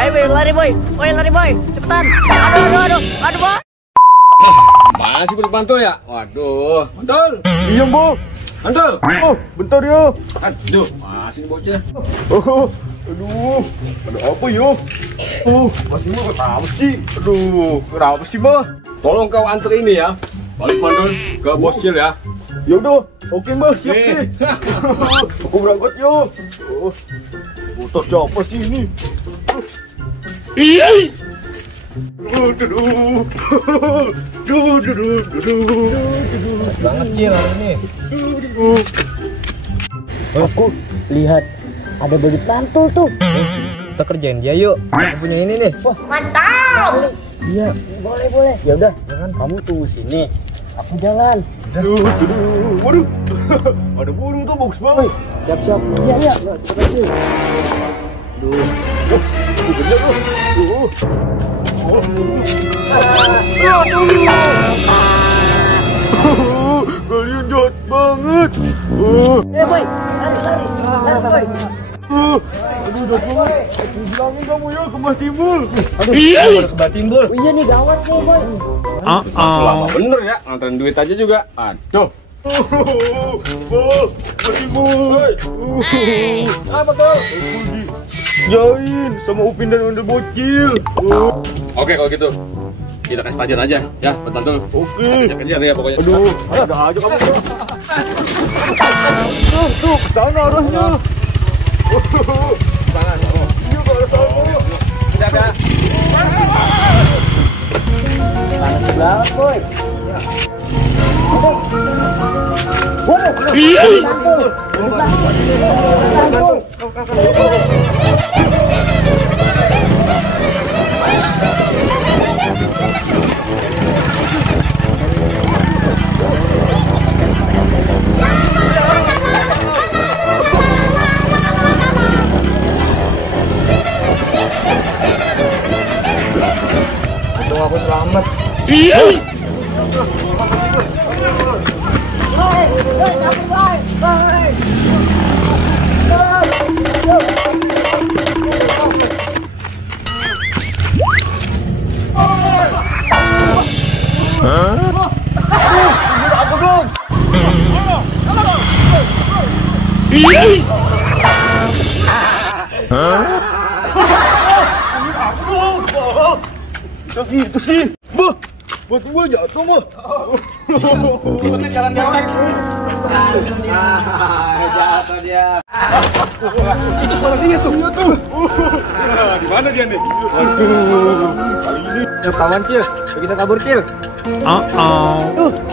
Ayo boy, lari boy. Boy, lari boy. Cepetan. Aduh boy. Masih belum mantul ya? Waduh. Mantul. Iya, Bang. Mantul. Oh, bentar ya. Aduh, masih bocah. Oh, aduh. Ada apa ya? Masih mau kenapa sih? Aduh, kenapa sih, Bang? Tolong kau antar ini ya. Balik mantul ke bos Cil ya. Ya udah, oke, Bang. Siap Nih. nih. Aku berangkat ya. Motor siapa sih ini? Banget Cil hari ini. Aku lihat ada badut mantul tuh. Kita kerjain dia yuk. Aku punya ini nih. Wah, mantap. Iya. Boleh. Ya udah, jangan kamu tunggu sini. Aku jalan. Waduh. Ada burung tuh, bagus banget. Siap-siap. Iya. Duh. Bener tuh. Kalian jahat banget. Boy, lari boy. Aduh, jahat banget. Bilangin kamu ya ke Mas Timbul. Aduh, ke Batimbul. Oh, iya nih gawat nih boy. Lama bener ya, nganterin duit aja juga. Aduh. Mas Timbul. Apa tuh? Jain sama Upin dan Ondel Bocil. Oke kalau gitu. Kita kasih pelajaran aja ya, Mantul. Oke. Kejar ya pokoknya. Aduh, ada aja kamu. Tuh, ke sana arahnya. Sana. Iya, ke arah sana. Ada. Panas banget boy. Untung aku selamat. Itu sih. Bah, buat gua jatuh, Bah. Jalan-jalan. Jatuh dia. Itu suaranya tuh. Iya tuh. Di mana dia nih? Waduh. Kali ini Yuk kawan Cil, kita kabur Cil.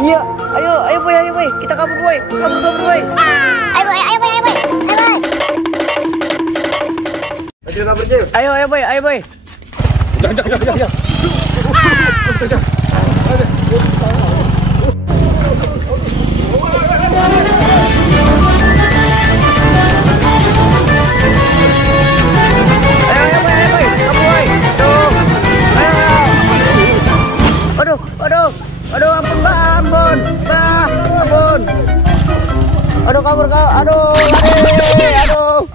Iya. Ayo boy. Kita kabur boy. Kabur boy. Ayo boy. Cil kabur Cil. Ayo boy. Jangan. Aduh, ampun. Aduh, kabur kau. Aduh, lari. Aduh.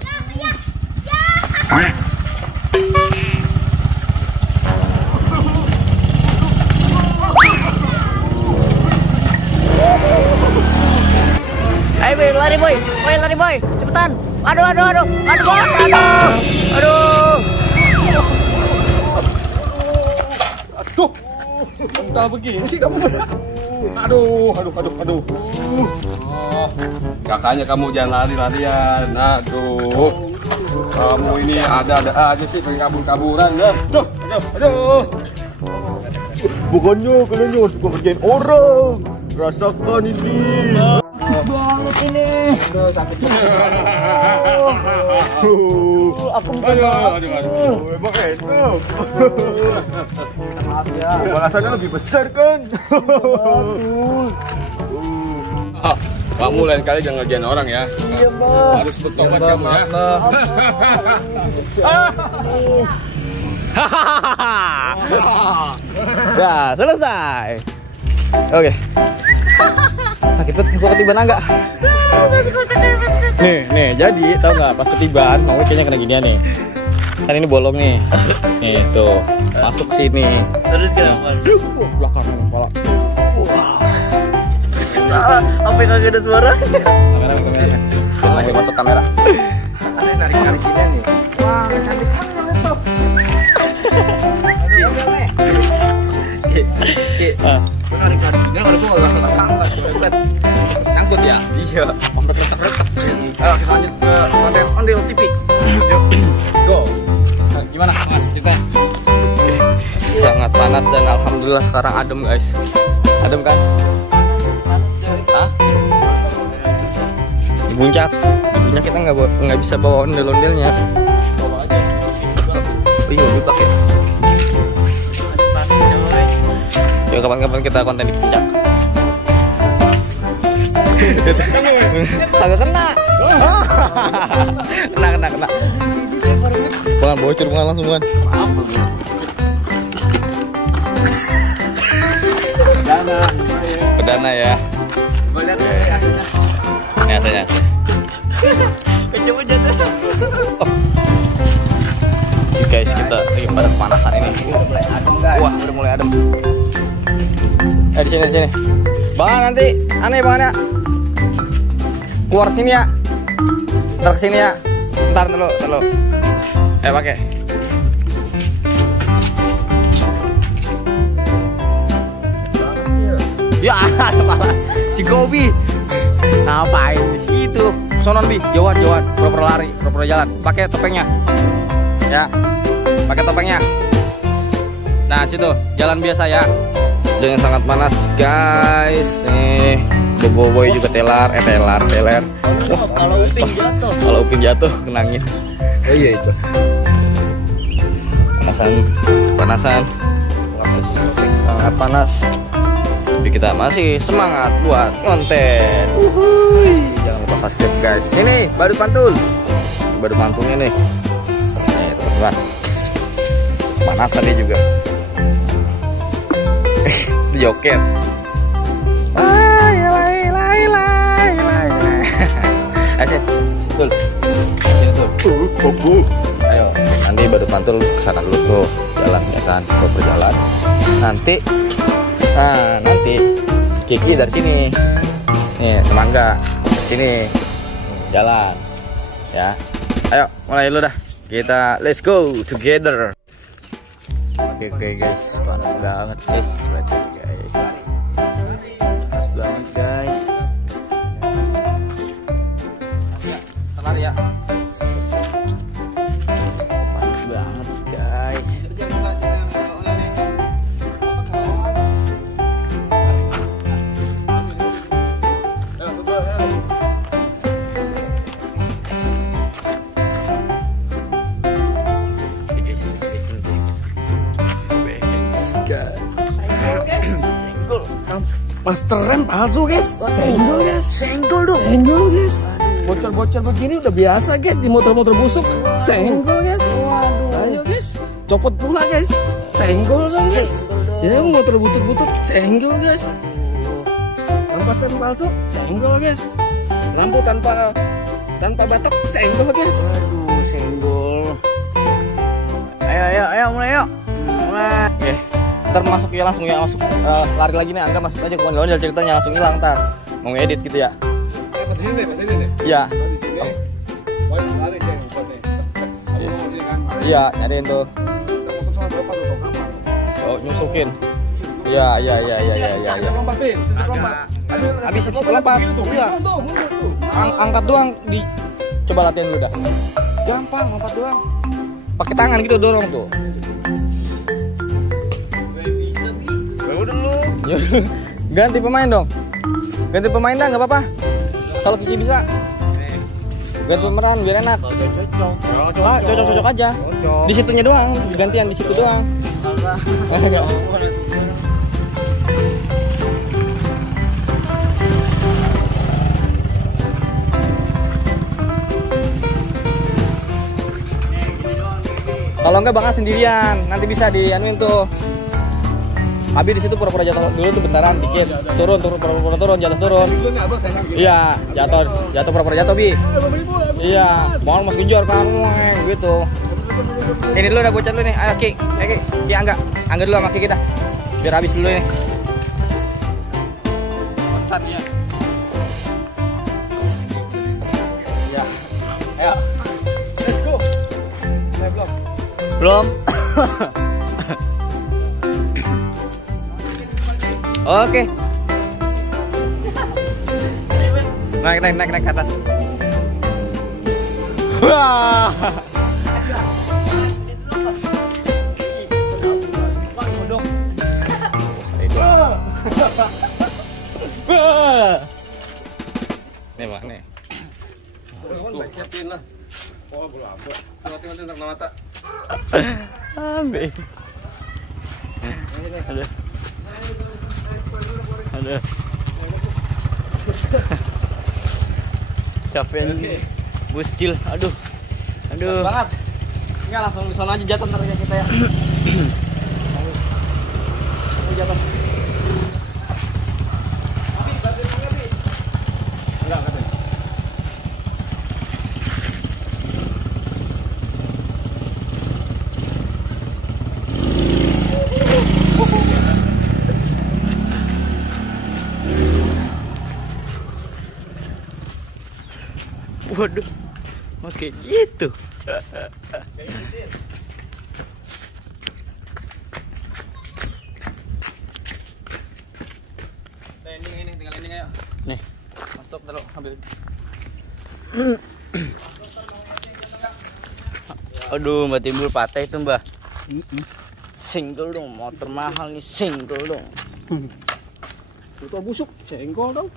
Ayo boy, lari boy. Cepetan. Aduh. tuh. Entah begini sih kamu. Aduh. Kakaknya kamu jangan lari-larian. Aduh. Kamu ini ada-ada aja sih pengen kabur-kaburan ya. Aduh. Bukannya kalian juga suka kerjain orang. Rasakan ini. Banget ini. Aduh, sakit. Aku minta maaf. Aduh, emang enak. Maaf ya. Balasannya lebih besar kan? Kamu lain kali jangan ngerjain orang ya. Iya, Bang. Harus bertobat kamu ya. Nah, selesai. Oke. Sakit banget gua ketiban enggak? Nih, jadi tau nggak pas ketiban, mau kayaknya kena ginian nih. Kan ini bolong nih. Nih tuh, masuk sini. Terus kenapa? Belakang kepala. Apa yang kagak ada suara? Kamera. Masuk kamera. Ada narik-narik ini nih. Wah, cantik banget tuh. Gue narik-narik ini, kalau gue nggak angkat, nyangkut ya. Iya. Retak-retak. Ayo kita lanjut ke konten Ondel TV. Yuk, go. Nah, gimana? Cerita. Sangat panas dan alhamdulillah sekarang adem guys. Adem kan? Hah? Di puncak kita nggak bisa bawa ondel-ondelnya. Oh iya, lupa ya. Yuk kapan-kapan kita konten di puncak. Kagak kena. Kena. Bukan bocor, bukan langsung bukan. Perdana ya. Ini hasilnya. Coba jatuh. Guys, kita lagi pada kepanasan ini. Wah, udah mulai adem. Di sini. Bang, nanti aneh Bang ya. Keluar sini ya. Ntar kesini ya. Ntar dulu. Pakai. Ya, malah si Gobi. Ngapain di situ? Sonon Bi, jauhan. Pura-pura lari, pura-pura jalan. Pakai topengnya. Ya. Pakai topengnya. Nah, situ, jalan biasa ya. Jangan sangat panas, guys. Nih, Boboiboy juga teler. Kalau Upin jatuh kenangin. Iya itu. Panasan. Sangat panas. Tapi kita masih semangat buat konten. Jangan lupa subscribe guys. Ini Badut Pantul. Badut Pantulnya nih. Nih teman-teman. Panasan dia juga. Itu joket. Ayo, Tul. Sini Tul. Ayo, nanti Badut Pantul kesana dulu tuh. Jalan ya kan, berjalan. Nanti Kiki dari sini. Nih, semangga. Sini. Jalan. Ya. Ayo, mulai dulu dah. Kita let's go together. Oke guys, panas banget guys. Panas banget guys. Lari ya. Panas banget guys. Master rem palsu guys. Senggol guys. Bocor-bocor begini udah biasa guys di motor-motor busuk. Senggol guys. Ayo guys, copot pula guys. Senggol guys. Ya motor butut-butut senggol guys. Lampu rem palsu senggol guys. Lampu tanpa batok senggol guys. Aduh, senggol. Ayo, mulai yuk. Mulai. Oke. Ntar masuk ya langsung lari lagi nih, Angga masuk aja ke ondel ceritanya langsung hilang ntar. Mau ngedit gitu ya. Pas sini. Iya. Di sini. Lari ceng buatnya. Kamu mau sini kan? Iya, nyariin tuh. Oh, nyusukin. Iya. Lompatin. Habis lompat. Iya. Angkat doang di. Coba latihan dulu dah. Gampang, lompat doang. Pakai tangan gitu dorong tuh. Ganti pemain dong. Ganti pemain dah, nggak apa-apa. Kalau Kiki bisa. Ganti pemeran biar enak. Cocok aja. Di situnya doang, gantian di situ doang. Kalau enggak bakal sendirian, nanti bisa dianuin tuh. Abi di situ pura-pura jatuh dulu tuh bentaran dikit. Turun, pura-pura turun, jatuh turun. Iya, jatuh pura-pura jatuh, Bi. Iya, mau mas genjor kan gitu. Ini dulu udah bocor dulu nih. Ayo Ki, Ki angga dulu sama Ki kita. Biar habis dulu nih. Besar ya. Ya. Ayo. Let's go. Belum. Oke. Naik ke atas. Wah. Nih Pak, nih. Becetin lah. Oh, bola apa? Tengok mata. Ambil. Aduh. Capek nih. Bucil, aduh. Banget. Enggak langsung di sana aja jatuh ntar kita ya. Jatuh. Enggak katanya. Waduh. Oke, gitu. Ini tinggal ending ayo. Nih, Masuk taruh ambil. aduh, Mbak timbul patah itu, Mbak. Single dong, motor mahal nih, single dong. Motor busuk, senggol dong.